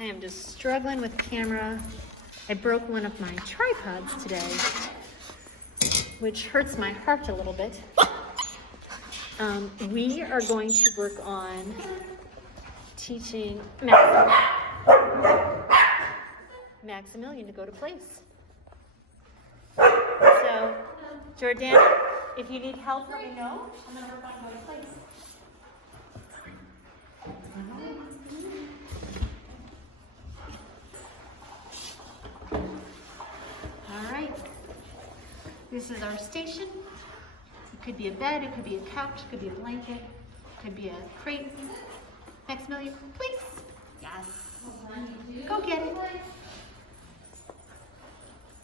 I am just struggling with camera. I broke one of my tripods today, which hurts my heart a little bit. We are going to work on teaching Maximilian to go to place. So, Jordana, if you need help, let me know. I'm going to work on going to place. All right. This is our station. It could be a bed, it could be a couch, it could be a blanket, it could be a crate. Maximilian, please. Yes. Go get it.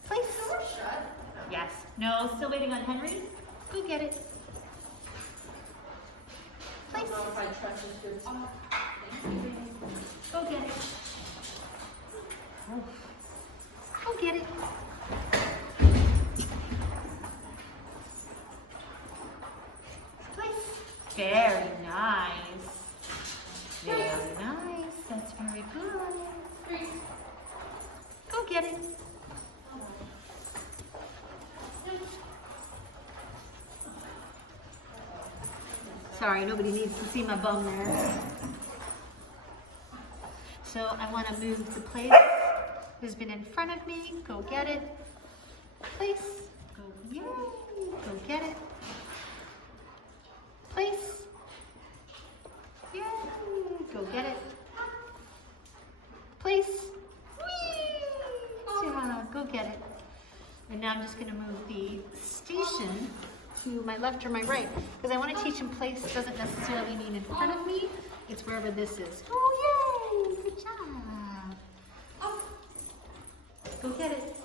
Please. Yes. No, still waiting on Henry. Go get it. Please. Go get it. Go get it. Please. Very nice. Very nice. That's very good. Go get it. Sorry, nobody needs to see my bum there. So I want to move the place. Who's been in front of me? Go get it. Place. Go, yay. Go get it. Place. Yay. Go get it. Place. Whee! Yeah, go get it. And now I'm just going to move the station to my left or my right, because I want to teach him place doesn't necessarily mean in front of me. It's wherever this is. Oh, yay! Good job. Go get it.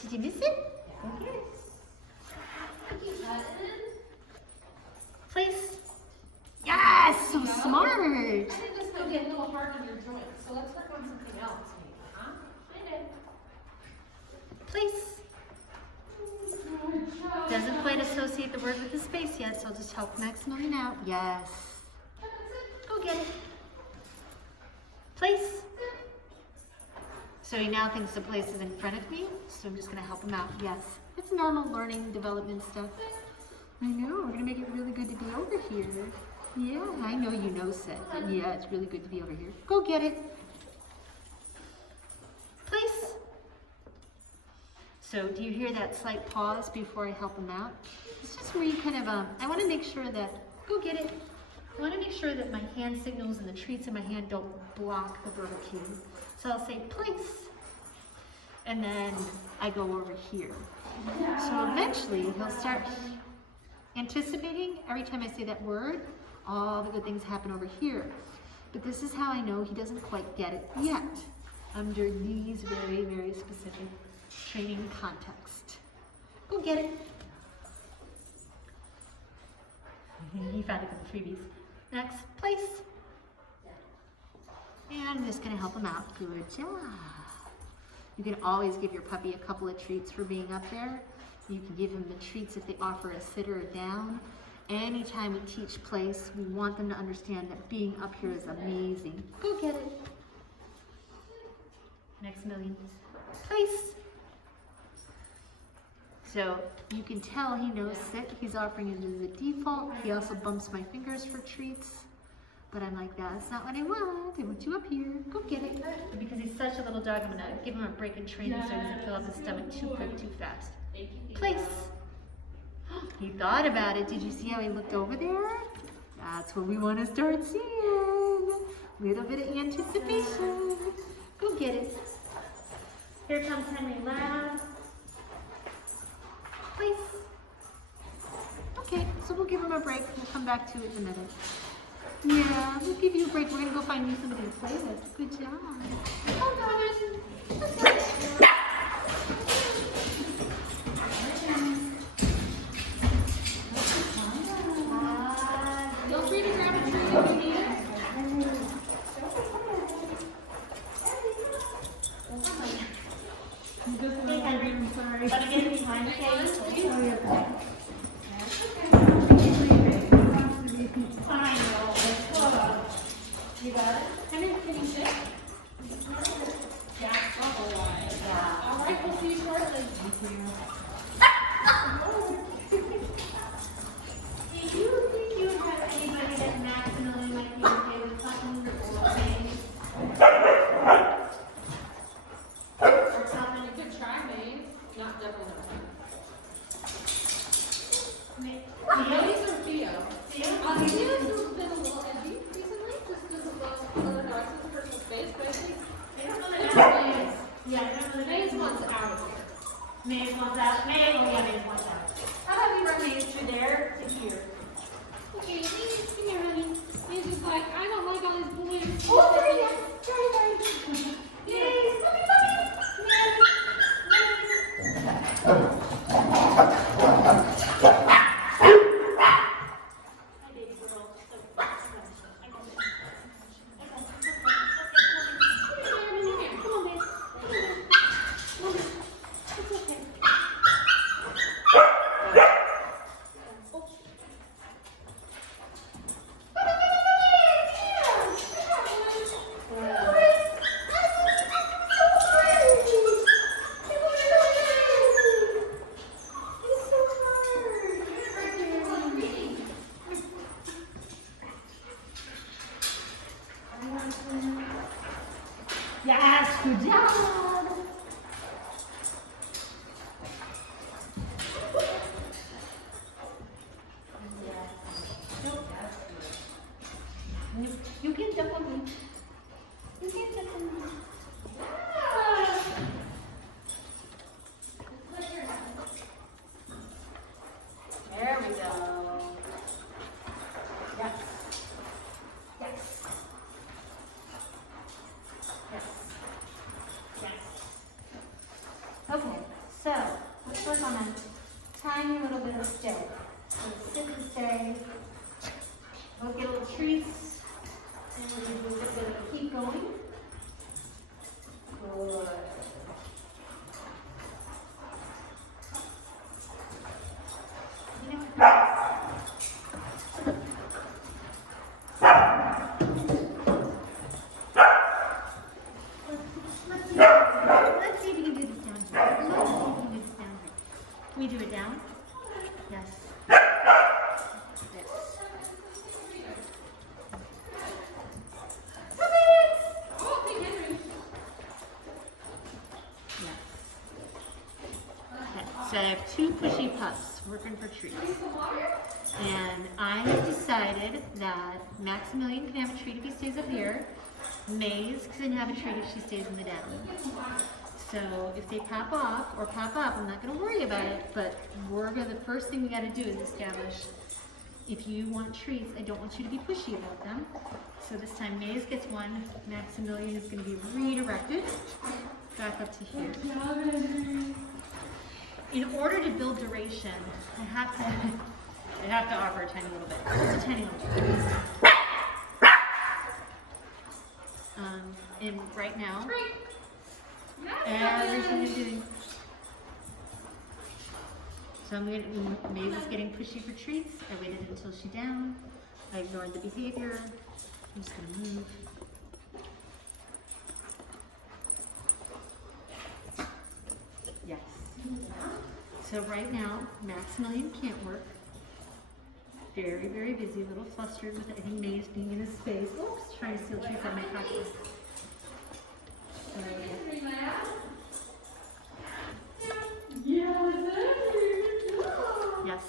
Did you miss it? Go get it. Place. Yes! So smart! I think this might get a little hard on your joints, so let's work on something else maybe, huh? Place. Doesn't quite associate the word with the space yet, so I'll just help Maximilian out. Yes. Go get it. Place. So he now thinks the place is in front of me, so I'm just going to help him out. Yes. It's normal learning development stuff. I know. We're going to make it really good to be over here. Yeah, I know you know, Sid, but yeah, it's really good to be over here. Go get it. Place. So do you hear that slight pause before I help him out? It's just where you kind of, I want to make sure that, go get it. I want to make sure that my hand signals and the treats in my hand don't block the verbal cue. So I'll say place, and then I go over here. So eventually he'll start anticipating every time I say that word, all the good things happen over here. But this is how I know he doesn't quite get it yet, under these very, very specific training context. Go get it. He found a couple freebies. Next, place. And I'm just going to help him out. Good job. You can always give your puppy a couple of treats for being up there. You can give him the treats if they offer a sit or a down. Anytime we teach place, we want them to understand that being up here is amazing. Go get it. Maximilian. Place. So you can tell he knows sit. He's offering it as a default. He also bumps my fingers for treats. But I'm like, that's not what I want. I want you up here. Go get it. But because he's such a little dog, I'm going to give him a break in training so he doesn't fill up his stomach too quick, too fast. Place. He thought about it. Did you see how he looked over there? That's what we want to start seeing. Little bit of anticipation. Go get it. Here comes Henry Lab. Place. Okay, so we'll give him a break. We'll come back to it in a minute. Yeah, we'll give you a break. We're going to go find you somebody to play with. Good job. Oh, guys. Feel free to grab a treat if you need it. Hey, Henry. I'm sorry. Let me get behind the case, please. Oh, you're okay. I know. You got it? Henry, can you sit? Maze or Theo? Theo's been a little edgy recently, just because of other dogs in personal space, but I think Maze. Yeah, I don't know the Maze wants out of here. Maze wants out. Maze wants out. How about we run Maze through there to here? Okay, Maze, come here, honey. Maze is like, I don't like all these balloons. Oh, there you go. Maze, come here. Hi, baby girl. Yes, good job. You can jump on me. You can jump on me. There we go. Yes. Yes. Yes. Yes. Okay, so let's work on a tiny little bit of stay. So sit and stay. We'll get little treats. And we'll do a little bit of keep going. Good. You know, let's see if you can do this down here. Let's see if you can do this down here. Can we do it down? Yes. Yes. Oh, hey, Henry. Yes. Okay, so I have two pushy pups working for treats. And I have decided that Maximilian can have a treat if he stays up here. Maze can have a treat if she stays in the down. So if they pop off or pop up, I'm not going to worry about it, but the first thing we got to do is establish if you want treats, I don't want you to be pushy about them. So this time Maze gets one, Maximilian is going to be redirected back up to here. In order to build duration, I have to offer a tiny little bit. Just a tiny little bit. And right now, everything is doing. So Maze is getting pushy for treats. I waited until she's down. I ignored the behavior. I'm just gonna move. Yes. So right now, Maximilian can't work. Very, very busy, a little flustered with, I think, Maze being in his space. Oops, trying to steal treats out of my pocket. So, yes.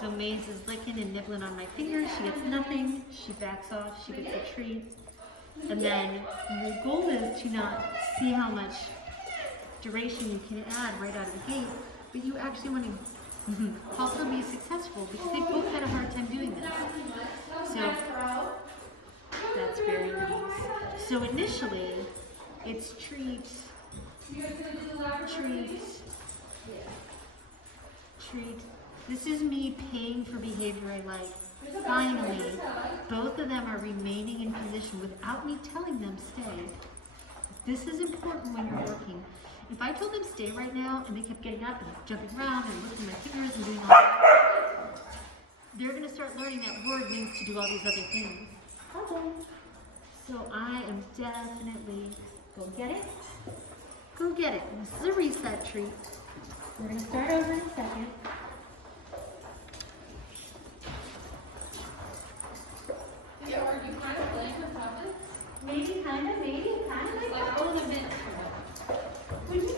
So Maze is licking and nibbling on my fingers. She gets nothing. She backs off. She gets a treat. And then the goal is to not see how much duration you can add right out of the gate, but you actually want to also be successful because they both had a hard time doing this. So that's very nice. So initially, it's treats, treats, treat. This is me paying for behavior I like. Finally, both of them are remaining in position without me telling them stay. This is important when you're working. If I told them stay right now and they kept getting up and jumping around and lifting my fingers and doing all that, they're going to start learning that word means to do all these other things. Okay. So I am definitely, go get it. Go get it. This is a reset treat. We're going to start over in a second. Yeah, are you kind of playing with puppets? Maybe kind of, maybe kind of. Like, I want to vent. Would you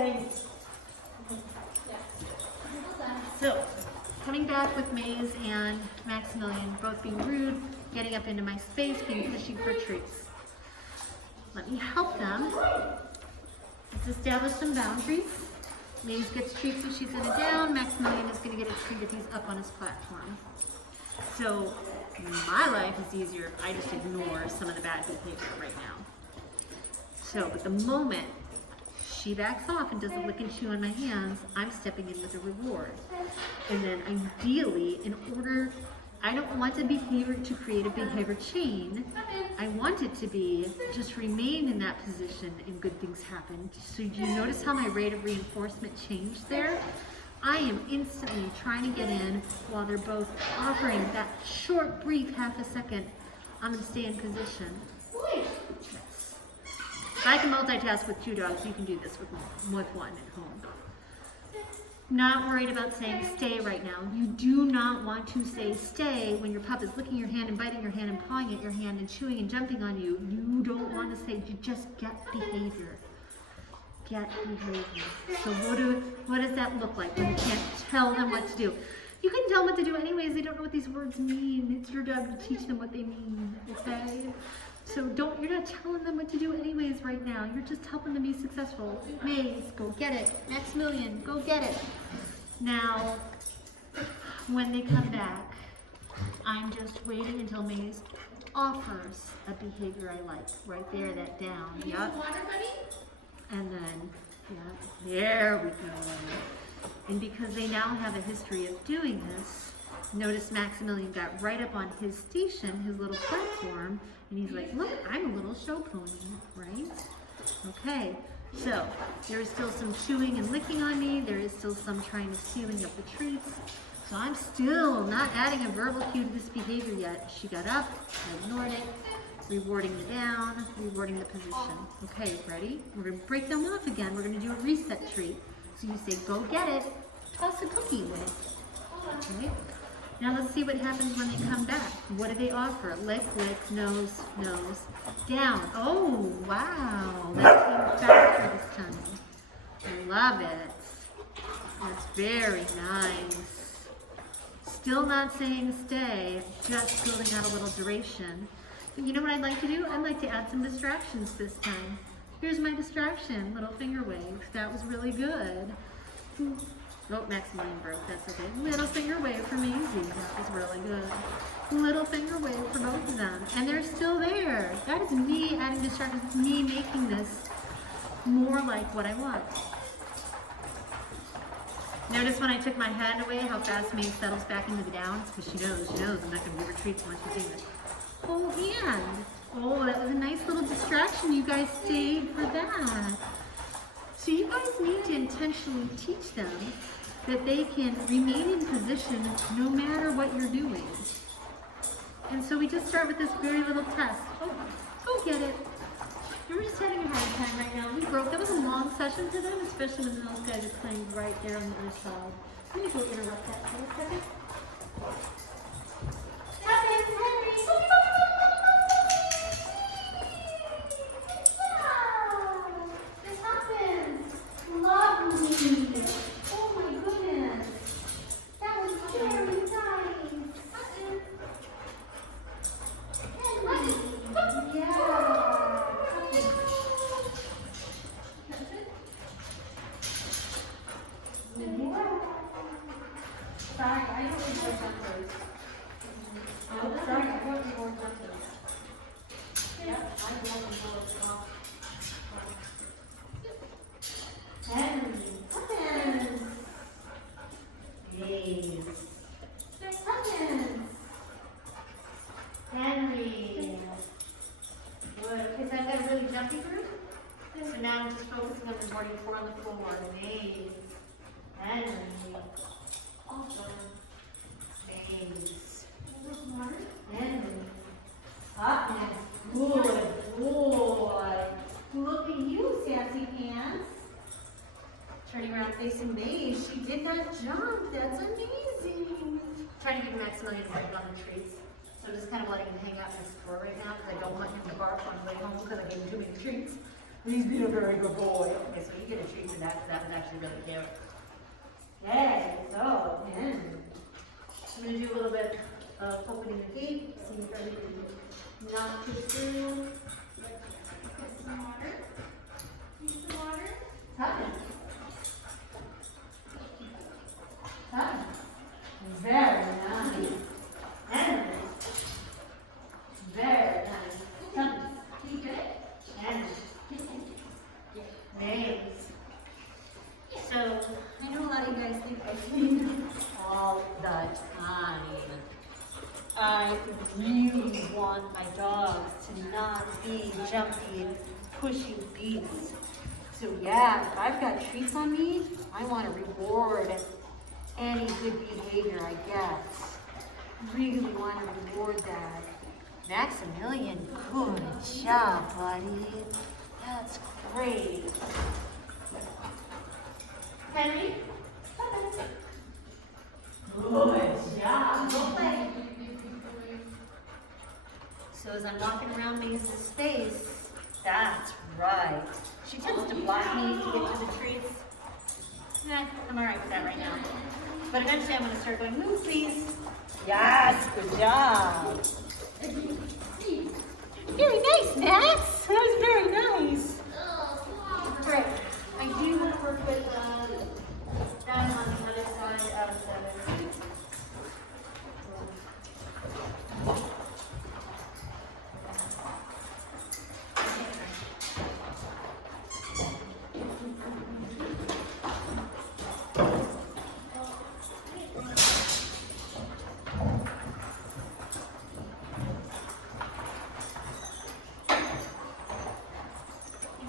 thanks. So, coming back with Maze and Maximilian, both being rude, getting up into my space, being pushing for treats. Let me help them. Let's establish some boundaries. Maze gets treats if she's in a down. Maximilian is going to get a treat if he's up on his platform. So, my life is easier if I just ignore some of the bad behavior right now. So, but the moment she backs off and does a lick and chew on my hands, I'm stepping in with a reward. And then ideally, in order, I don't want the behavior to create a behavior chain. I want it to be just remain in that position and good things happen. So do you notice how my rate of reinforcement changed there? I am instantly trying to get in while they're both offering that short, brief half a second. I'm gonna stay in position. Yes. If I can multitask with 2 dogs, you can do this with one at home. Not worried about saying stay right now. You do not want to say stay when your pup is licking your hand and biting your hand and pawing at your hand and chewing and jumping on you. You don't want to say, you just get behavior. Get behavior. So what does that look like when you can't tell them what to do? You can tell them what to do anyways. They don't know what these words mean. It's your job to teach them what they mean, okay? So you're not telling them what to do anyways right now. You're just helping them be successful. Maze, go get it. Maximilian, go get it. Now, when they come back, I'm just waiting until Maze offers a behavior I like. Right there, that down. Yup. And then, yeah, there we go. And because they now have a history of doing this, notice Maximilian got right up on his station, his little platform, and he's like, look, I'm a little show pony, right? Okay, so there is still some chewing and licking on me. There is still some trying to stealing up the treats. So I'm still not adding a verbal cue to this behavior yet. She got up, I ignored it, rewarding the down, rewarding the position. Okay, ready? We're gonna break them off again. We're gonna do a reset treat. So you say, go get it, toss a cookie with. Okay? Now let's see what happens when they come back. What do they offer? Lick, lick, nose, nose, down. Oh, wow. That came faster this time. I love it. That's very nice. Still not saying stay, just building out a little duration. But you know what I'd like to do? I'd like to add some distractions this time. Here's my distraction, little finger wave. That was really good. Oh, Maximilian broke, that's okay. Little finger wave for Maisie, that was really good. Little finger wave for both of them. And they're still there. That is me adding distractions, it's me making this more like what I want. Notice when I took my hand away how fast Maze settles back into the downs, because she knows I'm not going to give her treats once you do this. Whole hand. Oh, that was a nice little distraction. You guys stayed for that. So you guys need to intentionally teach them that they can remain in position no matter what you're doing. And so we just start with this very little test. Oh, go get it. You're just having a hard time right now. We broke. That was a long session for them, especially when those guys are playing right there on the other side. Let me go interrupt that for a second. Sorry, I don't think those numbers. Oh, sorry, I want more numbers. Yeah, I want more. Henry, Huggins. Yes. Huggins. Henry. Good. Okay, so I've got a really jumpy group. So now I'm just focusing on rewarding 4 on the floor. Maze. Henry. Awesome. Maze. Henry. Huggins. Good boy. Look at you, sassy pants. Turning around facing Maze. She did not jump. That's amazing. Trying to give Maximilian a break on the treats. So just kind of letting him hang out in the store right now because I don't want him to bark on the way home because I gave him too many treats. He's been a very good boy. Okay, so you get a treat for that because that was actually really cute. Okay, so then I'm going to do a little bit of opening the gate, see if everything not too through. Get some water. Need some water? Tuppence. Tuppence. Very nice. And very nice. Tuppence. You good? And names. So, I know a lot of you guys think I clean all the time. I really want my dogs to not be jumpy and pushy beasts. So yeah, if I've got treats on me, I want to reward any good behavior I get. Really want to reward that. Maximilian, good job, buddy. That's great. Henry, good job. Go play. So as I'm walking around Maze's space, that's right. She tends to block me to get to the treats. I'm all right with that right now. But eventually I'm going to start going, move please. Yes, good job. Very nice, Max. That was very nice. All right, I do want to work with Dan on the other side of the treat.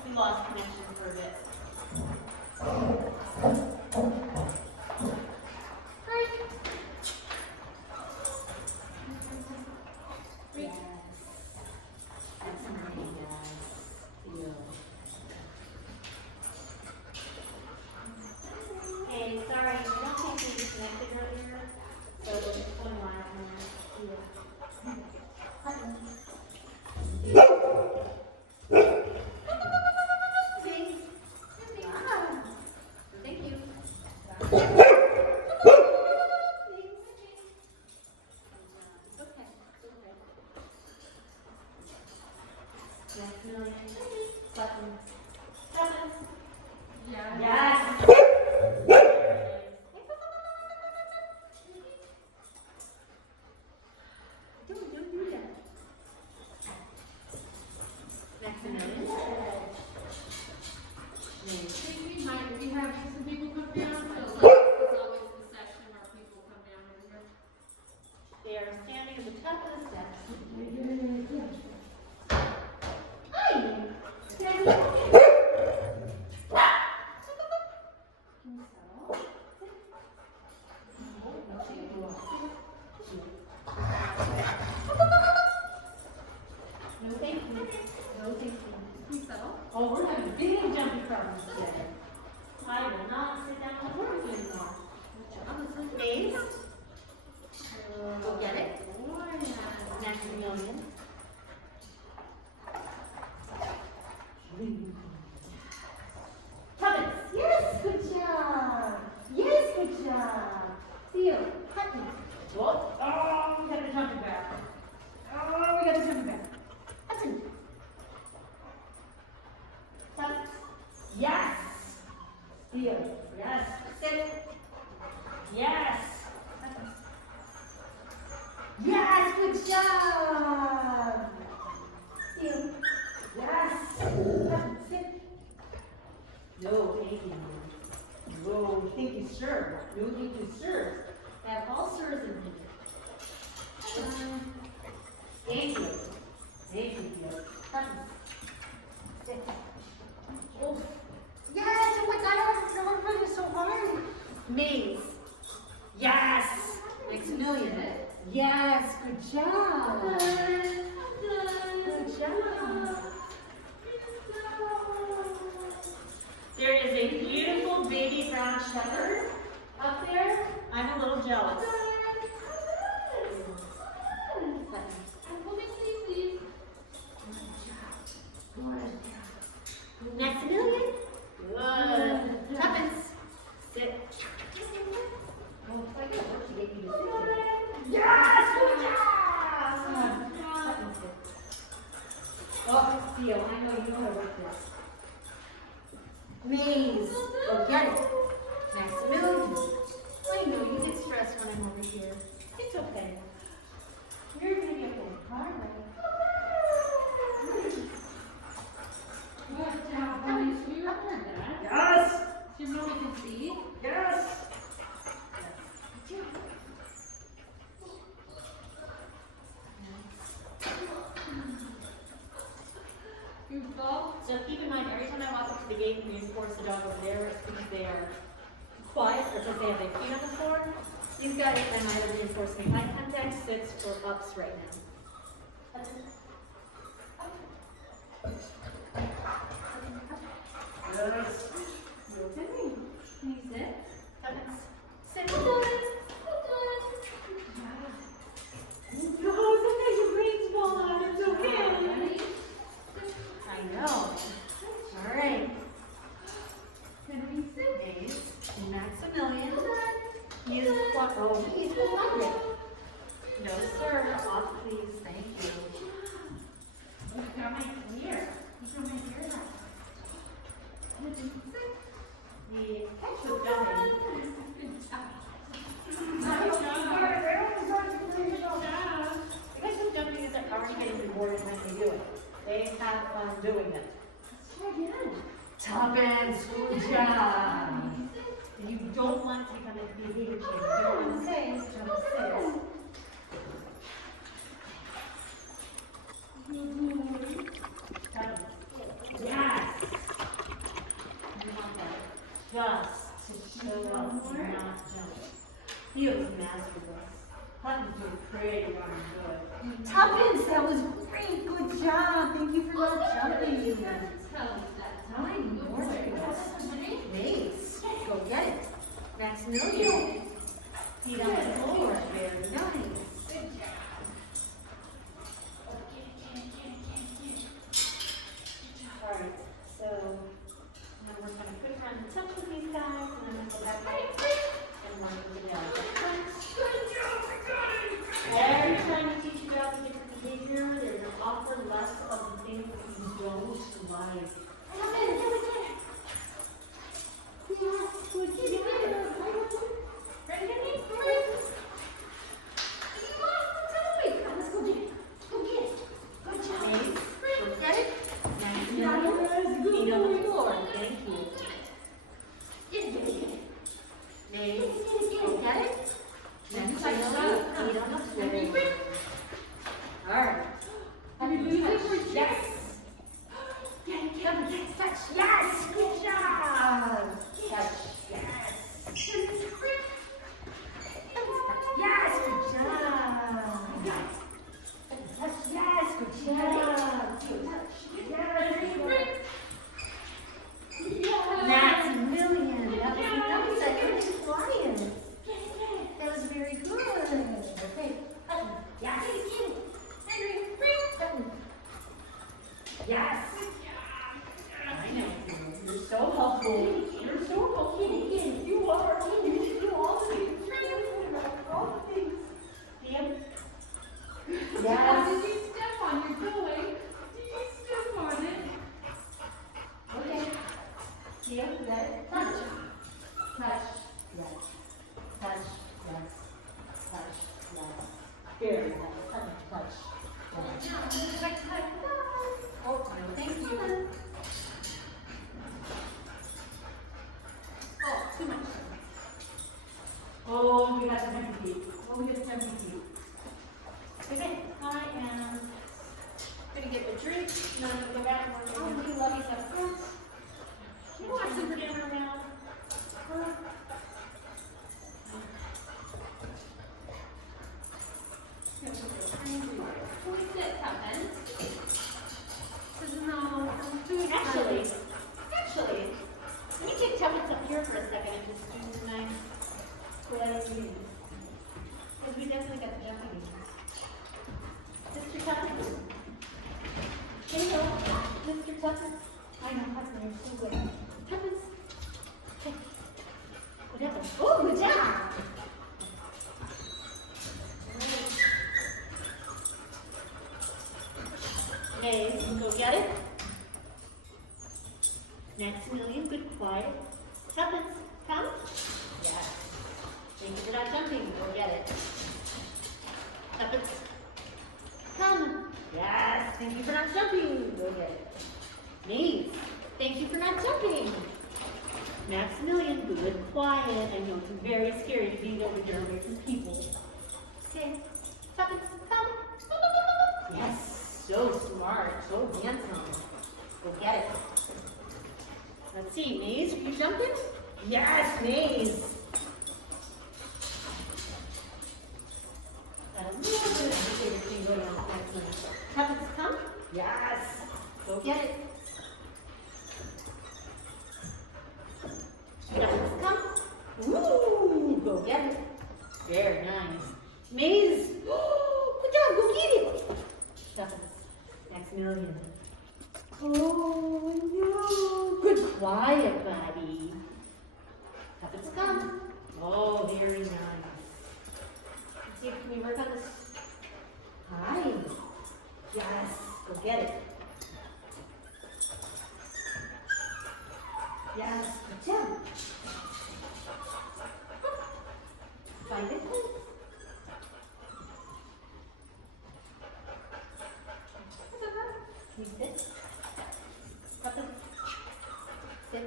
We lost connection for a bit. Yes. That's amazing, guys. Yeah. Hey, sorry, I don't think we disconnected earlier, so it's one while. Thank you. Okay. Maximilian, buttons. Buttons. Yeah. Yes. Don't do that. Maximilian. We have some people come down, so it's always the section where people come down over here. They are standing at the top of the steps. Hi. No thank you. No thank you. Can you settle? Oh, we're having big jumpy problems together. I will not sit down and work anymore. Maze? Go get it. Maximilian. Tuppence. Yes, good job. Yes, good job. Theo, Hutton. Whoop. Oh, we got the jumping back. Oh, we got the jumping back. Hudson. Tuppence. Yes. Theo. Yes. Sit. Yes. Yes, good job. Theo. Yes. Sit. No, thank you. No, thank you, sir. No, thank you, sir. I have all sirs in here. Thank you. Thank you, Theo. Sit. Oh. Yes, oh my God, I'm running so hard. Maze. Yes. Maximilian. Yes, good job. Good job. There is a beautiful baby brown shepherd up there. I'm a little jealous. Let me see, please. Good job. Maze, go get it. Maximilian. I know you get stressed when I'm over here. It's okay. You're gonna get there. All right. What, Bonnie, should we record that? Yes. So mommy can see? Yes. You fall? So keep in mind, every time I walk up to the gate and reinforce the dog over there, it's because they are quiet or because they have their feet on the floor. These guys, and I have reinforcement. Eye contact sits for ups right now. Yes. You okay? Can you sit? Sit. Well done. Well done. No, it's okay. Your brain's falling. It's okay. I know. All right. Can we sit? Maze. Maximilian. He's oh, he's hungry. No, sir. Off, please. Thank you. You got my ear. You got my ear now. The ketchup gummy. The ketchup gummies are already getting rewarded when they do it. They have fun doing it. Let's try again. Tuppence, good job. You don't want to become a behavior change. You don't want to say, jump 6. Yes. You want that just to show up and not jump. Feels masterful. Tuppence doing pretty darn good. Tuppence, that was great. Good job. Thank you for not jumping. Time more. Maze. Go get it. Maximilian. Feet on the floor. Very nice. Good job. Alright, so now we're going to quick run the touch with these guys, and then we'll go back and run with the dog. Every time you teach you guys different behavior, they're going to offer less of the things that you don't like. Yes. I know. You're so helpful. You're so helpful. You are. You do all the things. All the things. Yep. Yes. Did you step on your toy? Did you step on it? Okay. Yep. That. Touch. Touch. Yes. Touch. Yes. Touch. Yes. Very nice. Touch. Yes. Oh, no, thank you. Oh, too much. Oh, we got some empty feet. Oh, we got some empty feet. Okay, I am gonna get a drink, and I'm gonna go back and work on the love up front. Watch the camera around. Maximilian, good, quiet. Tuppence, come. Yes. Thank you for not jumping. Go get it. Tuppence, come. Yes. Thank you for not jumping. Go get it. Maze, thank you for not jumping. Maximilian, good, quiet. I know it's very scary to be there when you're away from people. Okay. Tuppence, come. Yes. So smart. So handsome. Go get it. Let's see, Maze, are you jumping? Yes, Maze. Got a little bit of your favorite thing going on next minute. Tuppence, come. Yes. Go get it. Tuppence, come. Ooh, go get it. Very nice. Maze. Good job, go get it. Tuppence, Maximilian. Oh no. Good, quiet, buddy. Tuppence, come. Oh, very nice. Let's see, can we work on this? Hi. Yes, go get it. Yes, good job. Find it, please. Can you sit? Tuppence. Sit.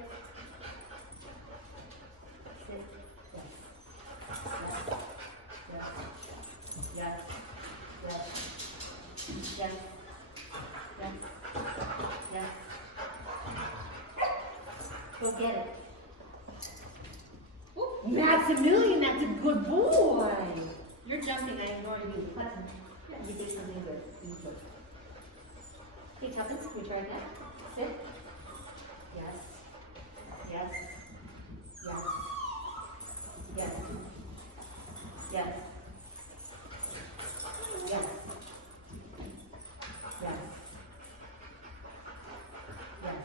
Sit. Yes. Yes. Yes. Yes. Yes. Yes. Yes. Go get it. Ooh, Maximilian, that's a good boy. You're jumping, I ignore you. Button. You did something good. You good. Okay, Tuppence, can we try again? Sit. Yes. Yes. Yes. Yes. Yes. Yes. Yes. Yes. Yes.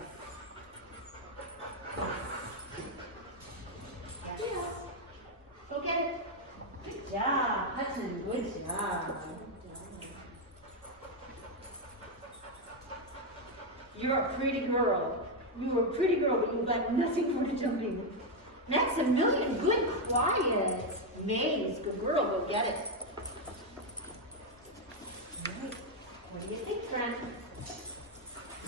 Go get it. Good job, Hudson. Good job. You're a pretty girl. You're a pretty girl, but you've got nothing for the jumping. Maximilian, good, quiet. Maze, good girl, go get it. All right. What do you think, friend?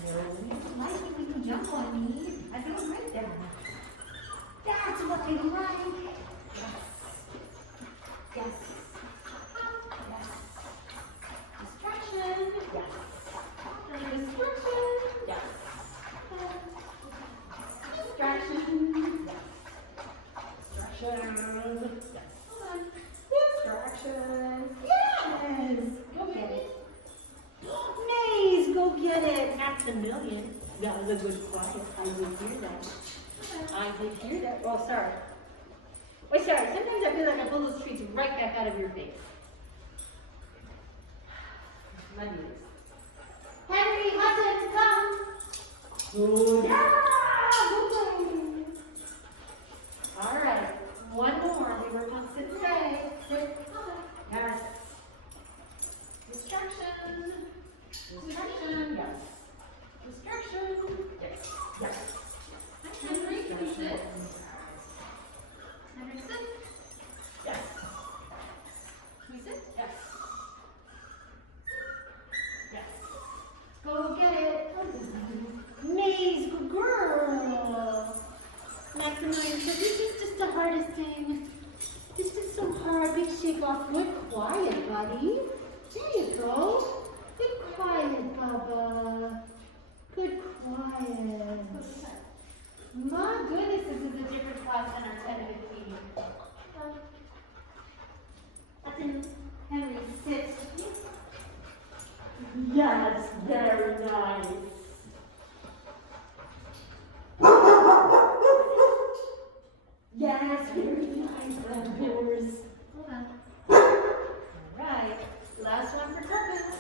No, you don't like it when you jump on me. I don't like that. That's what I like. Yes. Yes. Yes. Distraction. Yes. Distraction. Yes. Distraction. Yes. Distraction. Yes. Distraction. Yes. Go get it. Maze, go get it. Maximilian. That was a good quiet. I did hear that. I did hear that. Oh, sorry. Oh, sorry. Sometimes I feel like I pull those treats right back out of your face. My knees. Henry, Hudson, come. Good. Yeah, good. All right. One more. We work on sit stay. Sit. Yes. Distraction. Distraction. Yes. Distraction. Yes. Yes. Henry, can you sit? Henry, sit. Yes. Can you sit? Yes. Yes. Go get it. Maze, good girl. Maximilian said, this is just the hardest thing. This is so hard. Big shake off. Good quiet, buddy. There you go. Good quiet, Bubba. Good quiet. My goodness, this is a different class than our tentative meeting. Hudson, Henry, sit. Yes, very nice. Yes, very nice, Bears. Hold on. All right, last one for Tuppence.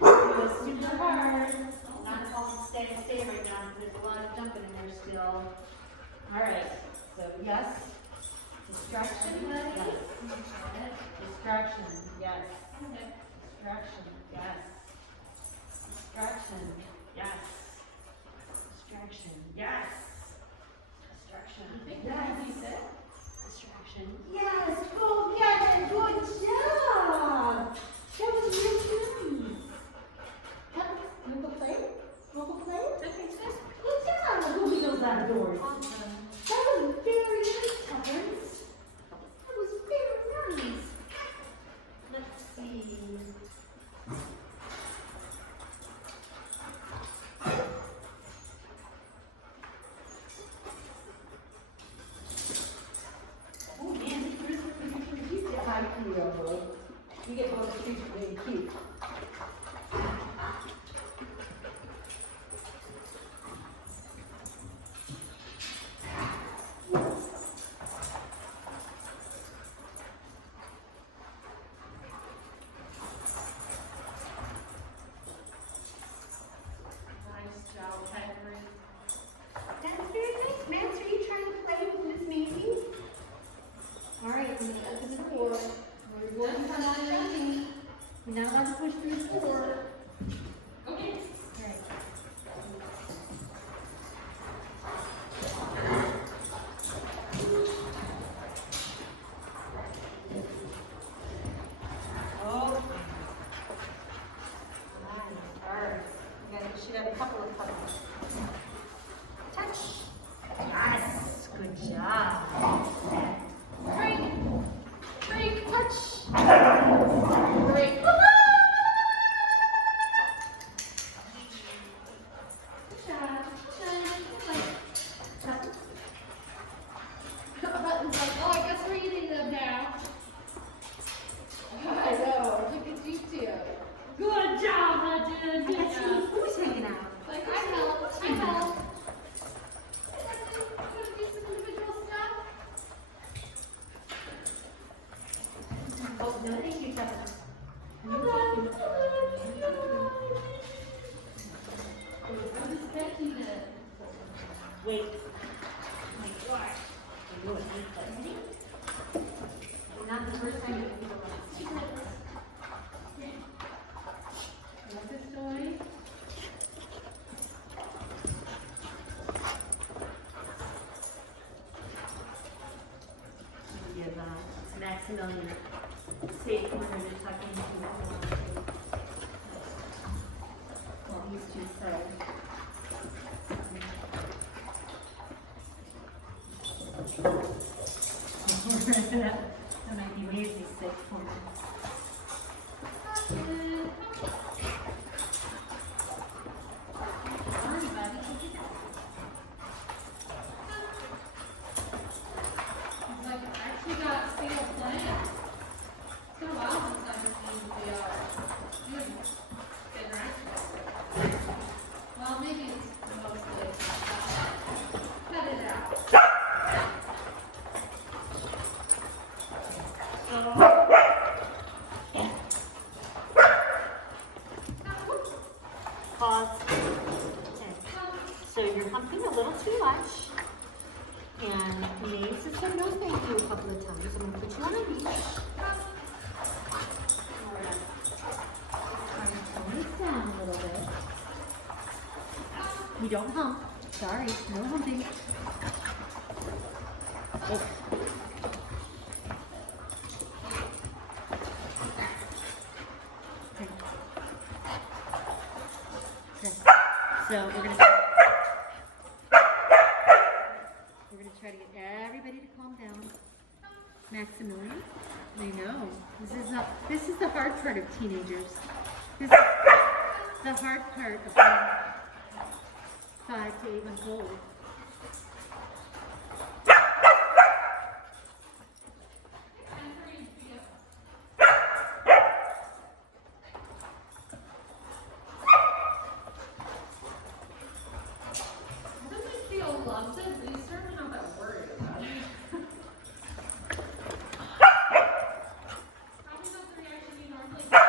It was super hard. I'm not calling stay right now because there's a lot of jumping in there still. All right, so yes. Distraction, yes. Distraction, yes. Distraction, yes. Distraction, yes. Distraction. Yes. Distraction. You think Yes. you're gonna be sick? Distraction. Yes. Go get it. Good job. That was really nice. Want to play? Want to play? Okay, sis. Good job. Moving those outdoors. Awesome. That was very nice, Tuckers. That was very nice. Let's see. Oh man, this Christmas is cute. Hi, Cleo, boy. You get all the treats really cute. Nice job, Henry. That's very nice. Max, are you trying to play with Miss Maisie? All right, I'm gonna open the door. We're going to come out of anything. You're not allowed to push through the door. Okay. All right. Oh. Nice. Alright. You should have a couple of puzzles. Touch. Yes. Good job. Break. Break. Touch. Break. Button's like, oh, I guess we're eating them now. I know. Look at you two. Good job, Legend. Good Let's see job. who's hanging out. Like, I help. I help. Want to do some individual stuff? Oh, no, thank you, Tucker. I'm just catching it. Wait. My gosh. You know what you Not the first time you've been alone. What's this story? give Maximilian safe corner to tuck into while these two play. That might be Maisie's safe corner. Sorry, buddy. It's like, I actually got stale plans. It's been a while since I've seen the, been right. Well, maybe it's mostly. Cut it out. Pause. Okay. So you're humping a little too much. And Maze has said no thank you a couple of times. I'm going to put you on a leash. Tone this down a little bit. We don't hump. Sorry, no humping. Oh. Okay. Okay. So we're gonna try to get everybody to calm down. Maximilian, I know this is the hard part of teenagers. This is the hard part of being 5 to 8 months old. Doesn't feel loved, but he's certainly not that worried about it. Probably not the reaction you normally get.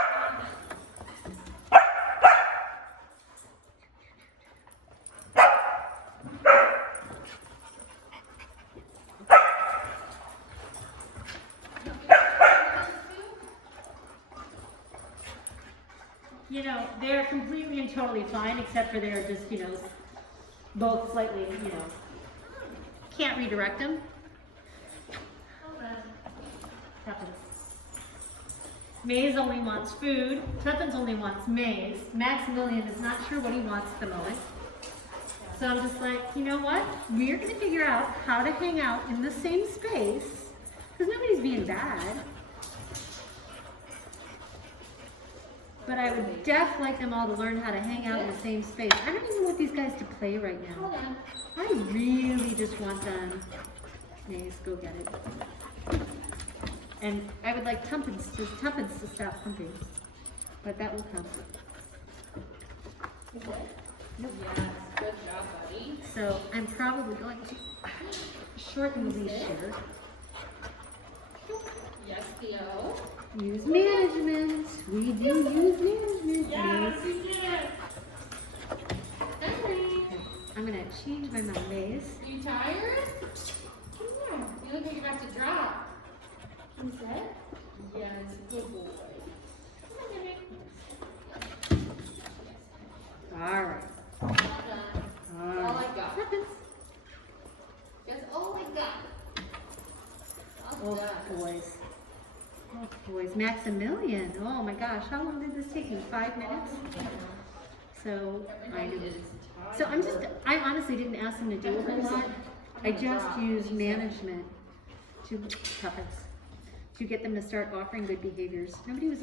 You know, they're completely and totally fine, except for they're just, both slightly, Can't redirect them. Tuppence. Maze only wants food. Tuppence only wants Maze. Maximilian is not sure what he wants at the moment. So I'm just like, you know what? We're going to figure out how to hang out in the same space because nobody's being bad. But I would def like them all to learn how to hang out in the same space. I don't even want these guys to play right now. Hold on. I really just want them. Maze, go get it. And I would like Tuppence to stop pumping. But that will come. Yes, Nope. good job, buddy. So I'm probably going to shorten the leash here. Yes, Theo. Use management. We do use management. Yes, Maze. you did. Henry, I'm gonna change my mind, Maze. you tired? Come here. You look like you're about to drop. Can you sit? Yes, good boy. Come on, Henry. All right. Well done. All All right. I got. Tuppence. That's all I got. Well Oh done. boys. Oh boys. Maximilian. Oh my gosh. How long did this take you? 5 minutes? So I know. So I honestly didn't ask him to do a whole lot. I just used management to Tuppence to get them to start offering good behaviors. Nobody was,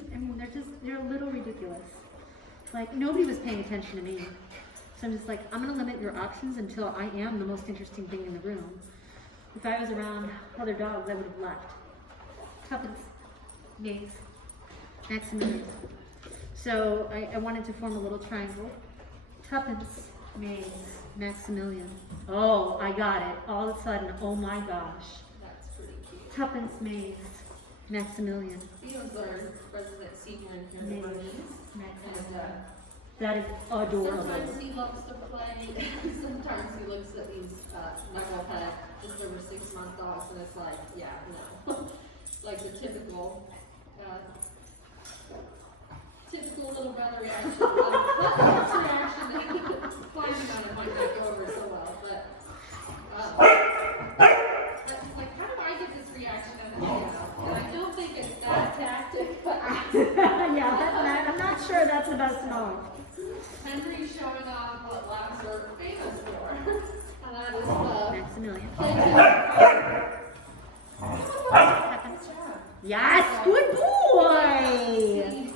they're a little ridiculous. Like nobody was paying attention to me. So I'm just like, I'm gonna limit your options until I am the most interesting thing in the room. If I was around other dogs, I would have left. Tuppence, Maze, Maximilian. So I wanted to form a little triangle. Tuppence, Maze, Maximilian. Oh, I got it. All of a sudden, oh my gosh. That's pretty cute. Tuppence, Maze, Maximilian. Theo's our resident senior in here, Maze, Marines. Maximilian. That is adorable. Sometimes he loves to play. Sometimes he looks at these knucklehead, just over 6-month dogs, and it's like, yeah, no. Like the typical little brother reaction. His reaction that he planning on it might not go over so well, but it's like, how do I get this reaction out of Theo? And I don't think it's that tactic, but Yeah, I'm not sure that's the best move. Henry's showing off what labs are famous for, and that is the Maximilian. Tuppence. Yes, good boy.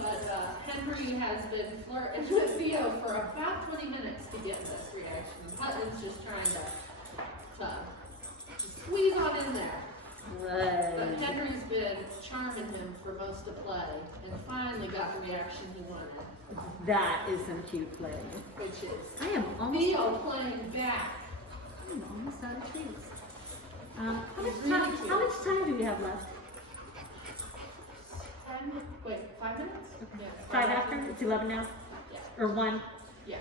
But Henry has been flirting with Theo for about 20 minutes to get this reaction. Hutton's just trying to squeeze on in there. But Good. Henry's been charming him for most of play, and finally got the reaction he wanted, That is some cute play. which is I am almost, Theo playing back. I'm almost out of treats. How much time do we have left? 5 minutes? Yeah. 5 after? It's 11 now? Yeah. Or 1? Yeah.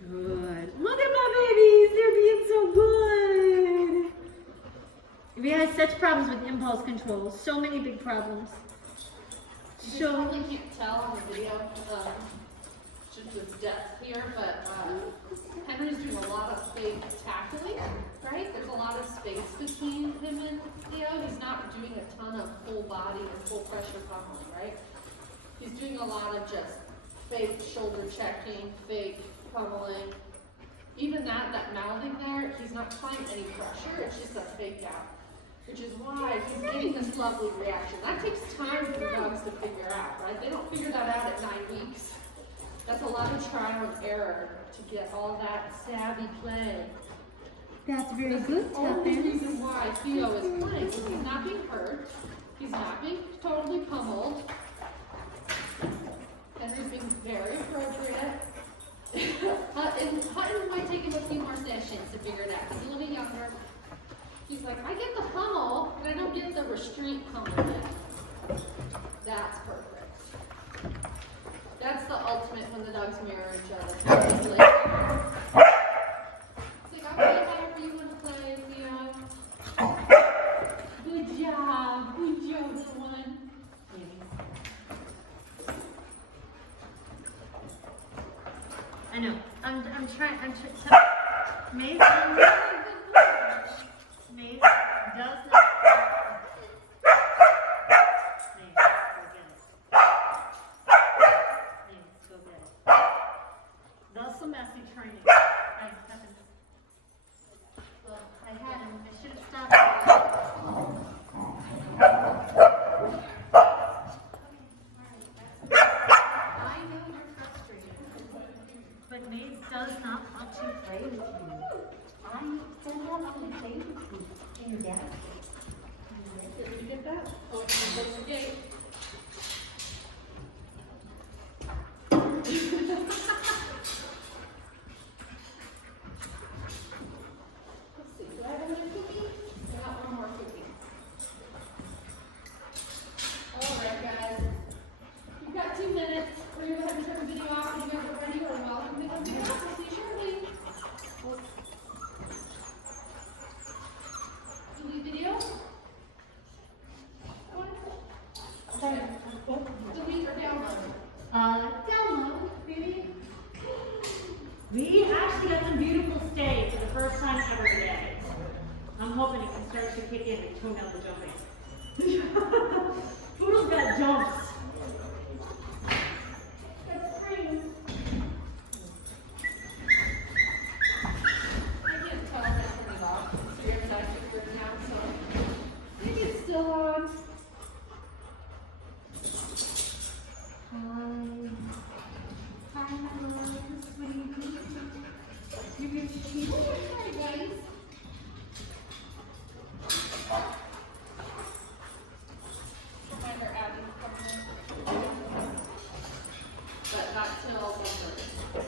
Good. Look at my babies. They're being so good. We had such problems with impulse control. So many big problems. You probably can't tell in the video, just with depth here, but Henry's doing a lot of big tackling, right? There's a lot of space between him and Theo. He's not doing a ton of full body and full pressure pummeling, right? He's doing a lot of just fake shoulder checking, fake pummeling. Even that mouthing there, he's not applying any pressure, it's just a fake out. Which is why he's getting this lovely reaction. That takes time for the dogs to figure out, right? They don't figure that out at 9 weeks. That's a lot of trial and error to get all that savvy play. That's very That's good, the only Tuppence. reason why Theo is playing, because he's not being hurt. He's not being totally pummeled. Henry's being very appropriate. Hutton might take him a few more sessions to figure it out. He's a little bit younger. He's like, I get the pummel, but I don't get the restraint pummel yet. That's perfect. That's the ultimate when the dogs mirror each other. It's like, okay, however you want to play, Theo. Good job. Good job, little one. I know. I'm trying. Maze does Maze does not. Maze, go get it. Maze, go get it. That's some messy training. Right, happens. Well, I had him. I should have stopped. I know you're frustrated. But Maze does not want to play with you. I don't want to play with you. And your dad. Did you get that? Oh, it's in the gate. Let's see, do I have another cookie? I got one more cookie. Alright, guys. You've got 2 minutes. We're gonna go ahead and turn the video off and you guys are ready or welcome to come back. We'll see you shortly. Delete video? Delete or download? Download, maybe. We actually got some beautiful stay for the first time ever today. I'm hoping it can start to kick in and tone down the jumping. Poodle's got jumps. That's free. I can't tell if I turned it off. So you're gonna keep it now, so maybe it's still on. You can see hi guys. Find our Abby coming in. But not till December.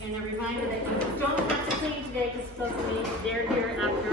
And a reminder that you don't have to clean today because supposedly they're here after